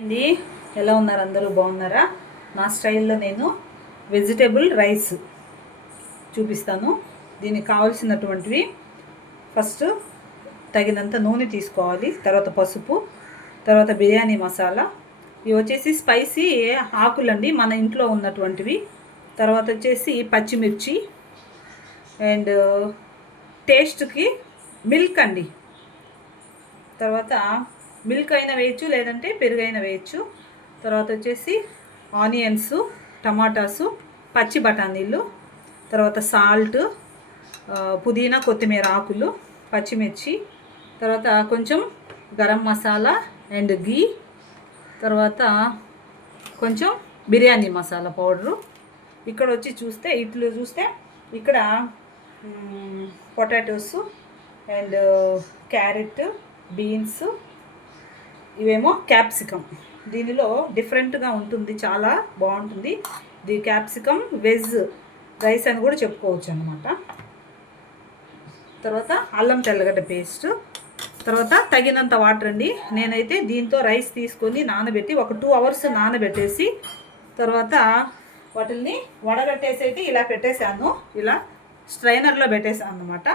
ఏంది ఎలా ఉన్నారు అందరూ బాగున్నారా? నా స్టైల్లో నేను వెజిటేబుల్ రైస్ చూపిస్తాను. దీనికి కావాల్సినటువంటివి ఫస్ట్ తగినంత నూనె తీసుకోవాలి, తర్వాత పసుపు, తర్వాత బిర్యానీ మసాలా, ఇవి వచ్చేసి స్పైసీ ఆకులండి మన ఇంట్లో ఉన్నటువంటివి, తర్వాత వచ్చేసి పచ్చిమిర్చి అండ్ టేస్ట్కి మిల్క్ అండి, తర్వాత మిల్క్ అయినా వేయచ్చు లేదంటే పెరుగు అయినా వేయచ్చు, తర్వాత వచ్చేసి ఆనియన్స్, టమాటాసు, పచ్చి బఠానీలు, తర్వాత సాల్ట్, పుదీనా కొత్తిమీర ఆకులు, పచ్చిమిర్చి, తర్వాత కొంచెం గరం మసాలా అండ్ గీ, తర్వాత కొంచెం బిర్యానీ మసాలా పౌడరు. ఇక్కడ వచ్చి చూస్తే ఇక్కడ పొటాటోస్ అండ్ క్యారెట్, బీన్స్, ఇవేమో క్యాప్సికమ్. దీనిలో డిఫరెంట్గా ఉంటుంది, చాలా బాగుంటుంది. ఇది క్యాప్సికమ్ వెజ్ రైస్ అని కూడా చెప్పుకోవచ్చు అన్నమాట. తర్వాత అల్లం తెల్లగడ్డ పేస్ట్, తర్వాత తగినంత వాటర్ అండి. నేనైతే దీంతో రైస్ తీసుకొని నానబెట్టి ఒక 2 hours నానబెట్టేసి తర్వాత వాటిని వడగట్టేసి అయితే ఇలా పెట్టేశాను, ఇలా స్ట్రైనర్లో పెట్టేశాను అన్నమాట.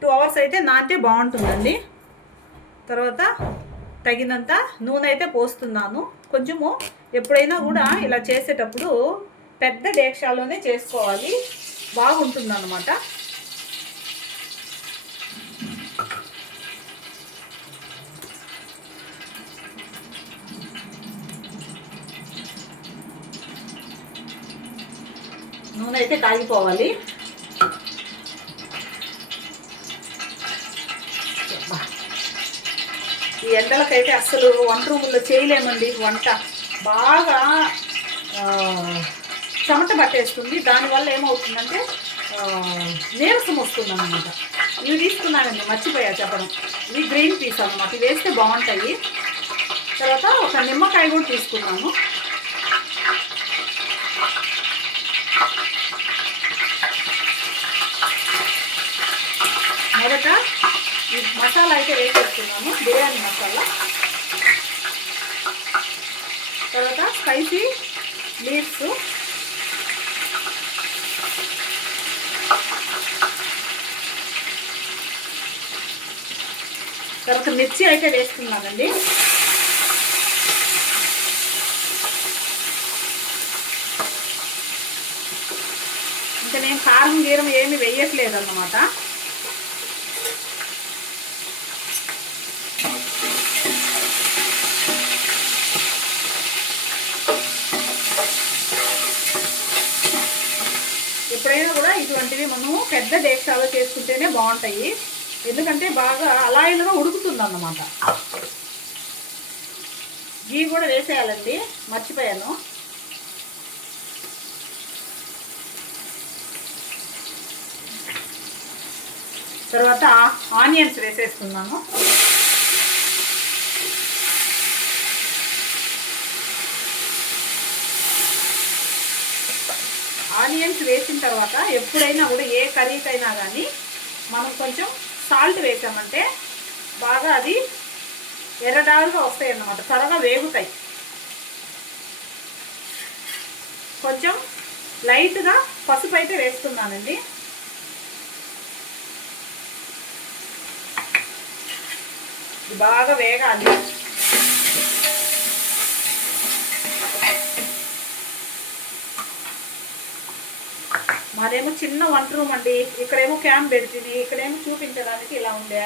2 hours అయితే నానితే బాగుంటుందండి. తర్వాత తగినంత నూనె అయితే పోస్తున్నాను. కొంచెము ఎప్పుడైనా కూడా ఇలా చేసేటప్పుడు పెద్ద డేక్షాలోనే చేసుకోవాలి, బాగుంటుందన్నమాట. నూనె అయితే కాగిపోవాలి. ఈ ఎండలకైతే అస్సలు వంట రూముల్లో చేయలేమండి వంట, బాగా చెమట పట్టేస్తుంది. దానివల్ల ఏమవుతుందంటే నీరసం వస్తుంది అన్నమాట. ఇవి తీసుకున్నానండి, మర్చిపోయా చెప్పడం. ఇవి గ్రీన్ పీస్ అన్నమాట, ఇవి వేస్తే బాగుంటాయి. తర్వాత ఒక నిమ్మకాయ కూడా తీసుకున్నాను. మొదట ఈ మసాలా అయితే వేసేస్తున్నాము, బిర్యానీ మసాలా. తర్వాత స్పైసీ లీవ్స్, తర్వాత మిర్చి అయితే వేస్తున్నానండి. ఇంకా నేను కారం గీరం ఏమి వేయట్లేదు అన్నమాట. ఎప్పుడైనా కూడా ఇటువంటివి మనము పెద్ద డేక్షాలో చేసుకుంటేనే బాగుంటాయి, ఎందుకంటే బాగా అలాయిలుగా ఉడుకుతుంది అన్నమాట. గీ కూడా వేసేయాలండి, మర్చిపోయాను. తర్వాత ఆనియన్స్ వేసేస్తున్నాను. ఆనియన్స్ వేసిన తర్వాత ఎప్పుడైనా కూడా ఏ కర్రీకైనా కానీ మనం కొంచెం సాల్ట్ వేసామంటే బాగా అది ఎర్రడాలుగా వస్తాయి అన్నమాట, త్వరగా వేగుతాయి. కొంచెం లైట్గా పసుపు అయితే వేస్తున్నానండి. ఇది బాగా వేగాలి. మాదేమో చిన్న వంట రూమ్ అండి, ఇక్కడేమో క్యాంప్ పెడుతుంది, ఇక్కడేమో చూపించడానికి ఇలా ఉండే.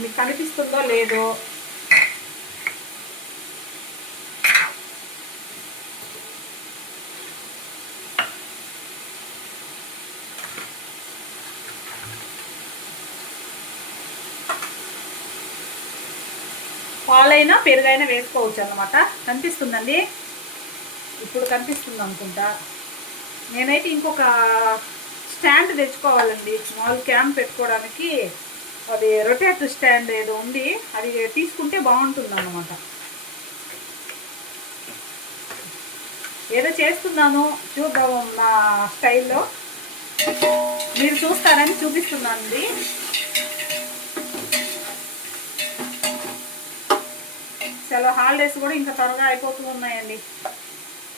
మీకు కనిపిస్తుందో లేదో. పాలైనా పెరుగైనా వేసుకోవచ్చు అన్నమాట. కనిపిస్తుందండి, ఇప్పుడు కనిపిస్తుంది అనుకుంటా. నేనైతే ఇంకొక స్టాండ్ తెచ్చుకోవాలండి, స్మాల్ క్యాంప్ పెట్టుకోవడానికి. అది రొటేటర్ స్టాండ్ ఏదో ఉంది, అది తీసుకుంటే బాగుంటుంది అన్నమాట. ఏదో చేస్తున్నాను, చూద్దాం నా స్టైల్లో. మీరు చూస్తారని చూపిస్తున్నానండి. చాలా హాలిడేస్ కూడా ఇంకా త్వరగా అయిపోతూ ఉన్నాయండి.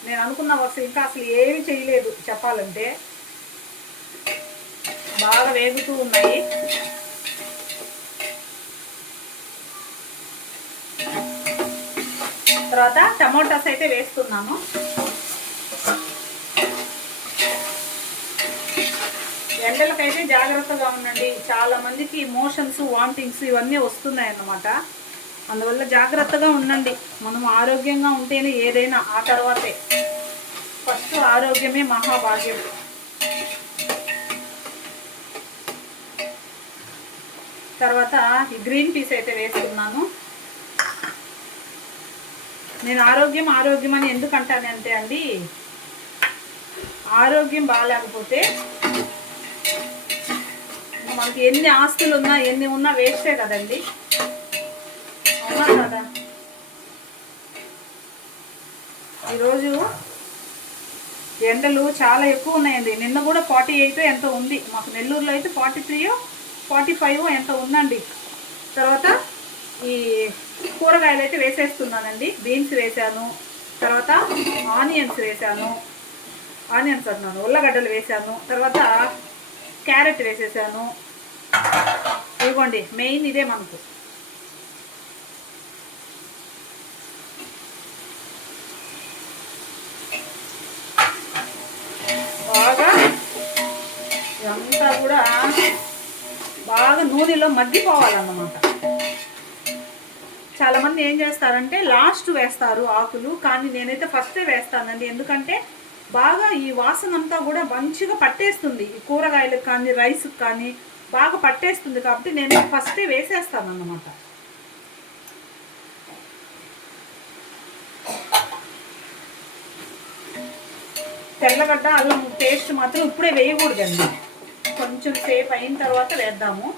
నేను అనుకున్న వర్క్ ఇంకా అసలు ఏమీ చేయలేదు చెప్పాలంటే. బాగా వేగుతూ ఉన్నాయి. తర్వాత టమోటాస్ అయితే వేస్తున్నాను. ఎండలకైతే జాగ్రత్తగా ఉండండి. చాలా మందికి మోషన్స్, వామిటింగ్స్ ఇవన్నీ వస్తున్నాయి అన్నమాట. అందువల్ల జాగ్రత్తగా ఉండండి. మనం ఆరోగ్యంగా ఉంటేనే ఏదైనా, ఆ తర్వాతే. ఫస్ట్ ఆరోగ్యమే మహాభాగ్యం. తర్వాత ఈ గ్రీన్ పీస్ అయితే వేస్తున్నాను. నేను ఆరోగ్యం ఆరోగ్యం అని ఎందుకు అంటానంటే అండి, ఆరోగ్యం బాగాలేకపోతే మనకి ఎన్ని ఆస్తులు ఉన్నా ఎన్ని ఉన్నా వేస్టే కదండి. అవునా కదా? ఈరోజు ఎండలు చాలా ఎక్కువ ఉన్నాయండి. నిన్న కూడా 48 ఎంతో ఉంది. మాకు నెల్లూరులో అయితే 43, 45 ఎంతో ఉందండి. తర్వాత ఈ కూరగాయలు అయితే వేసేస్తున్నానండి. బీన్స్ వేసాను, తర్వాత ఆనియన్స్ వేసాను, ఉల్లగడ్డలు వేసాను, తర్వాత క్యారెట్ వేసేసాను. ఇదిగోండి మెయిన్ ఇదే మనకు. బాగా ఇదంతా కూడా బాగా నూనెలో మగ్గిపోవాలన్నమాట. చాలామంది ఏం చేస్తారంటే లాస్ట్ వేస్తారు ఆకులు, కానీ నేనైతే ఫస్టే వేస్తానండి. ఎందుకంటే బాగా ఈ వాసన అంతా కూడా మంచిగా పట్టేస్తుంది. ఈ కూరగాయలకు కానీ రైస్కి కానీ బాగా పట్టేస్తుంది. కాబట్టి నేను ఫస్టే వేసేస్తాను అన్నమాట. తెల్లగడ్డ అల్లం పేస్ట్ మాత్రం ఇప్పుడే వేయకూడదండి. కొంచెం సేపు అయిన తర్వాత వేద్దాము.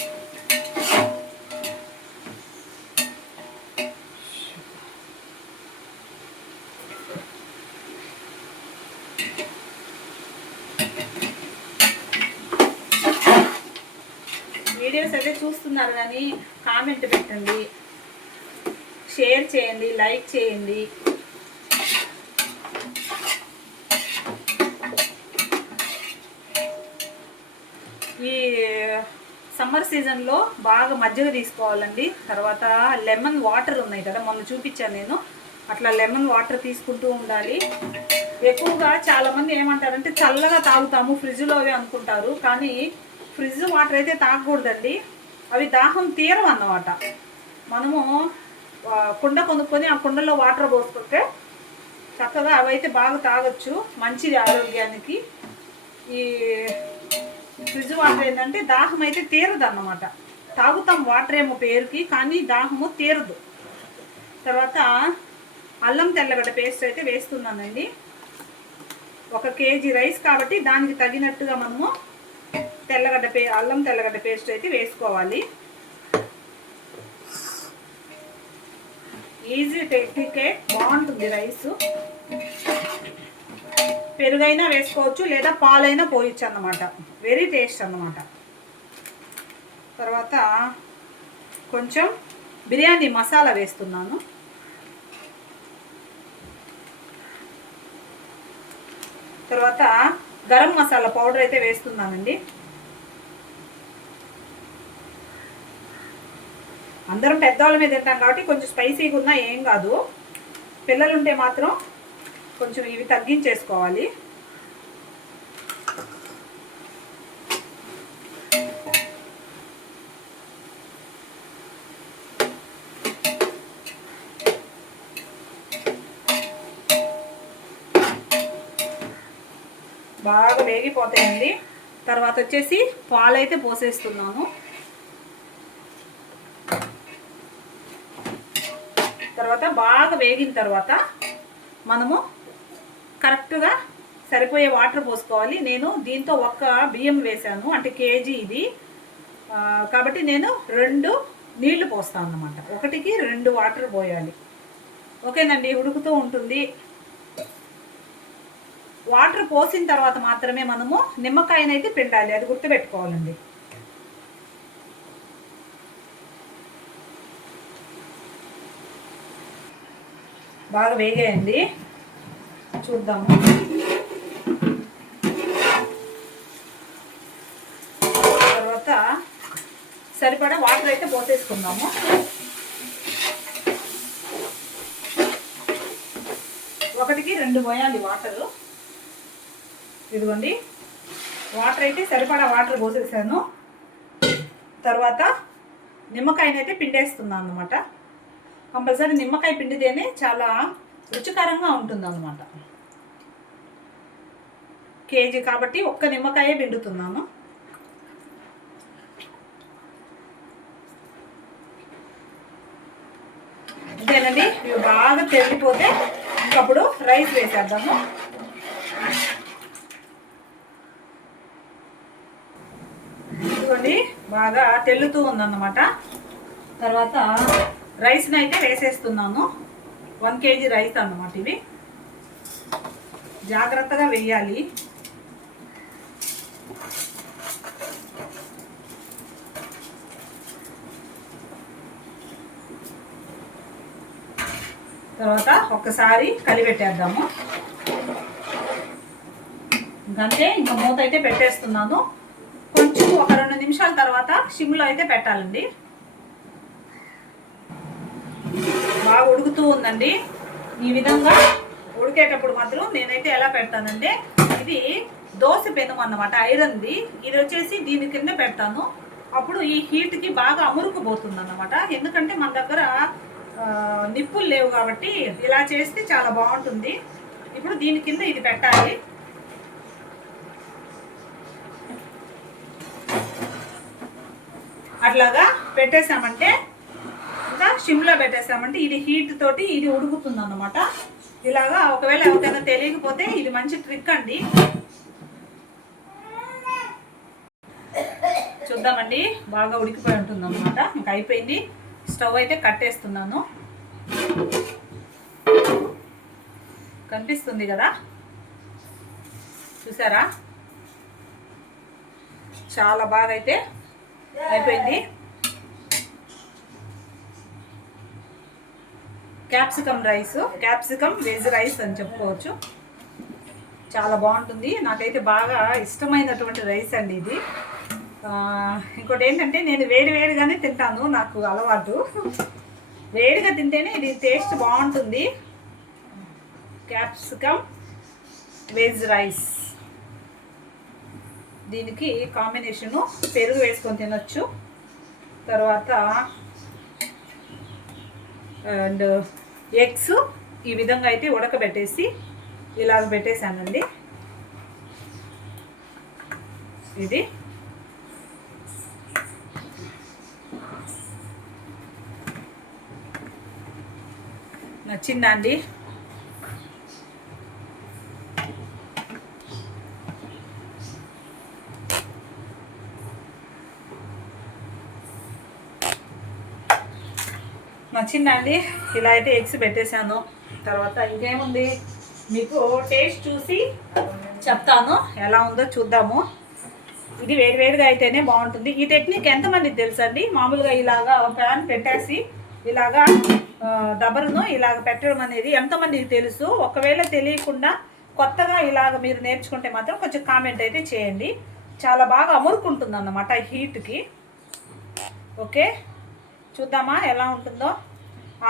వీడియోస్ అయితే చూస్తున్నారు కానీ కామెంట్ పెట్టండి, షేర్ చేయండి, లైక్ చేయండి. ఈ సమ్మర్ సీజన్లో బాగా మజ్జిగ తీసుకోవాలండి. తర్వాత లెమన్ వాటర్ ఉన్నాయి కదా, మొన్న చూపించాను నేను, అట్లా లెమన్ వాటర్ తీసుకుంటూ ఉండాలి. ఎక్కువగా చాలామంది ఏమంటారంటే చల్లగా తాగుతాము ఫ్రిడ్జ్లో అవి అనుకుంటారు, కానీ ఫ్రిడ్జ్ వాటర్ అయితే తాగకూడదండి. అవి దాహం తీరవు అన్నమాట. మనము కుండ కొనుక్కొని ఆ కుండలో వాటర్ పోసుకుంటే చక్కగా అవైతే బాగా తాగొచ్చు, మంచిది ఆరోగ్యానికి. ఈ ఫ్రిడ్జ్ వాటర్ ఏంటంటే దాహం అయితే తీరదు అన్నమాట. తాగుతాం వాటర్ ఏమో పేరుకి, కానీ దాహము తీరదు. తర్వాత అల్లం తెల్లగడ్డ పేస్ట్ అయితే వేస్తున్నానండి. 1 కేజీ రైస్ కాబట్టి దానికి తగినట్టుగా మనము అల్లం తెల్లగడ్డ పేస్ట్ అయితే వేసుకోవాలి. ఈజీ టెక్నికే, బాగుంటుంది రైసు. పెరుగైనా వేసుకోవచ్చు లేదా పాలైనా పోయచ్చు అన్నమాట. వెరీ టేస్ట్ అన్నమాట. తర్వాత కొంచెం బిర్యానీ మసాలా వేస్తున్నాను. తర్వాత గరం మసాలా పౌడర్ అయితే వేస్తున్నానండి. అందరం పెద్దవాళ్ళ మీద తింటాం కాబట్టి కొంచెం స్పైసీగా ఉన్నా ఏం కాదు. పిల్లలుంటే మాత్రం కొంచెం ఇవి తగ్గించేసుకోవాలి. బాగా వేగిపోతాయండి. తర్వాత వచ్చేసి పాలైతే పోసేస్తున్నాను. తర్వాత బాగా వేగిన తర్వాత మనము కరెక్ట్గా సరిపోయే వాటర్ పోసుకోవాలి. నేను దీంతో 1 బియ్యం వేసాను, అంటే కేజీ ఇది కాబట్టి నేను 2 నీళ్లు పోస్తాను అన్నమాట. 1కి 2 వాటర్ పోయాలి. ఓకేనండి, ఉడుకుతూ ఉంటుంది. వాటర్ పోసిన తర్వాత మాత్రమే మనము నిమ్మకాయనైతే పిండాలి, అది గుర్తుపెట్టుకోవాలండి. బాగా వేగాయండి, చూద్దాము. తర్వాత సరిపడా వాటర్ అయితే పోసేసుకుందాము. ఒకటికి 2 పోయాలి వాటరు. ఇదిగోండి, వాటర్ అయితే సరిపడా వాటర్ పోసేసాను. తర్వాత నిమ్మకాయనైతే పిండేస్తున్నాను అన్నమాట. కంపల్సరీ నిమ్మకాయ పిండితేనే చాలా రుచికరంగా ఉంటుంది అన్నమాట. కేజీ కాబట్టి ఒక్క నిమ్మకాయే పిండుతున్నాను. ఇదేనండి, ఇవి బాగా తెల్లిపోతే ఇంకప్పుడు రైస్ వేసేద్దాము. ఇదిగోండి, బాగా తెల్లుతూ ఉందన్నమాట. తర్వాత రైస్ని అయితే వేసేస్తున్నాను. 1 kg రైస్ అన్నమాట. ఇవి జాగ్రత్తగా వేయాలి. తర్వాత ఒక్కసారి కలిపెట్టేద్దాము. ఇంకంతే, ఇంకా మూత అయితే పెట్టేస్తున్నాను. కొంచెం ఒక 2 నిమిషాల తర్వాత సిమ్లో అయితే పెట్టాలండి. బాగా ఉడుకుతూ ఉందండి. ఈ విధంగా ఉడికేటప్పుడు మాత్రం నేనైతే ఎలా పెడతానంటే, ఇది దోశ పెనం అన్నమాట, ఐరన్ది. ఇది వచ్చేసి దీని కింద పెడతాను. అప్పుడు ఈ హీట్కి బాగా అమురుకుపోతుంది అన్నమాట. ఎందుకంటే మన దగ్గర నిప్పులు లేవు కాబట్టి ఇలా చేస్తే చాలా బాగుంటుంది. ఇప్పుడు దీని కింద ఇది పెట్టాలి. అట్లాగా పెట్టేసామంటే, ఇంకా సిమ్లో పెట్టేసామంటే ఇది హీట్ తోటి ఇది ఉడుకుతుంది అన్నమాట. ఇలాగా ఒకవేళ ఎవరికైనా తెలియకపోతే ఇది మంచి ట్రిక్ అండి. చూద్దామండి, బాగా ఉడికిపోయి ఉంటుంది అన్నమాట. ఇంకా అయిపోయింది. స్టవ్ అయితే కట్టేస్తున్నాను. కనిపిస్తుంది కదా, చూసారా? చాలా బాగా అయితే అయిపోయింది. Capsicum rice, capsicum veg rice అని చెప్పుకోవచ్చు. చాలా బాగుంటుంది. నాకైతే బాగా ఇష్టమైనటువంటి రైస్ అండి ఇది. ఇంకోటి ఏంటంటే, నేను వేడిగానే తింటాను, నాకు అలవాటు. వేడిగా తింటేనే ఇది టేస్ట్ బాగుంటుంది. క్యాప్సికమ్ వెజ్ రైస్, దీనికి కాంబినేషను పెరుగు వేసుకొని తినొచ్చు. తర్వాత అండ్ ఎగ్స్ ఈ విధంగా అయితే ఉడకబెట్టేసి ఇలాగ పెట్టేశానండి. ఇది నచ్చిందా అండి? నచ్చిందండి. ఇలా అయితే ఎగ్స్ పెట్టేశాను. తర్వాత ఇంకేముంది, మీకు టేస్ట్ చూసి చెప్తాను ఎలా ఉందో చూద్దాము. ఇది వేడిగా అయితేనే బాగుంటుంది. ఈ టెక్నిక్ ఎంతమందికి తెలుసండి? మామూలుగా ఇలాగా ప్యాన్ పెట్టేసి ఇలాగా దబరును ఇలాగ పెట్టడం అనేది ఎంతమందికి తెలుసు? ఒకవేళ తెలియకుండా కొత్తగా ఇలాగ మీరు నేర్చుకుంటే మాత్రం కొంచెం కామెంట్ అయితే చేయండి. చాలా బాగా అమురుకుంటుంది అన్నమాట హీట్కి. ఓకే, చూద్దామా ఎలా ఉంటుందో.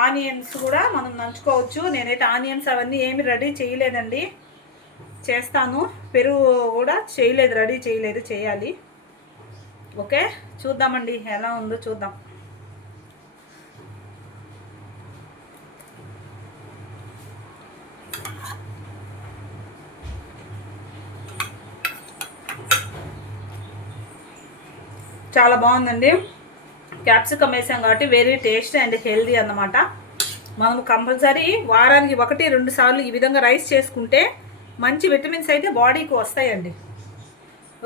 ఆనియన్స్ కూడా మనం నంచుకోవచ్చు. నేనైతే ఆనియన్స్ అవన్నీ ఏమి రెడీ చేయలేదండి, చేస్తాను. పెరుగు కూడా చేయలేదు, రెడీ చేయలేదు, చేయాలి. ఓకే, చూద్దామండి ఎలా ఉందో చూద్దాం. చాలా బాగుందండి. క్యాప్సికమ్ వేసాం కాబట్టి వెరీ టేస్ట్ అండ్ హెల్దీ అన్నమాట. మనం కంపల్సరీ వారానికి 1-2 సార్లు ఈ విధంగా రైస్ చేసుకుంటే మంచి విటమిన్స్ అయితే బాడీకి వస్తాయండి.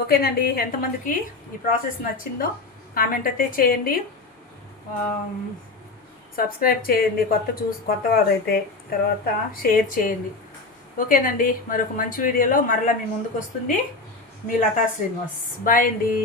ఓకేనండి, ఎంతమందికి ఈ ప్రాసెస్ నచ్చిందో కామెంట్ అయితే చేయండి. సబ్స్క్రైబ్ చేయండి కొత్త వారైతే. తర్వాత షేర్ చేయండి. ఓకేనండి, మరొక మంచి వీడియోలో మరలా మీ ముందుకు వస్తుంది మీ లతా శ్రీనివాస్. బాయ్ అండి.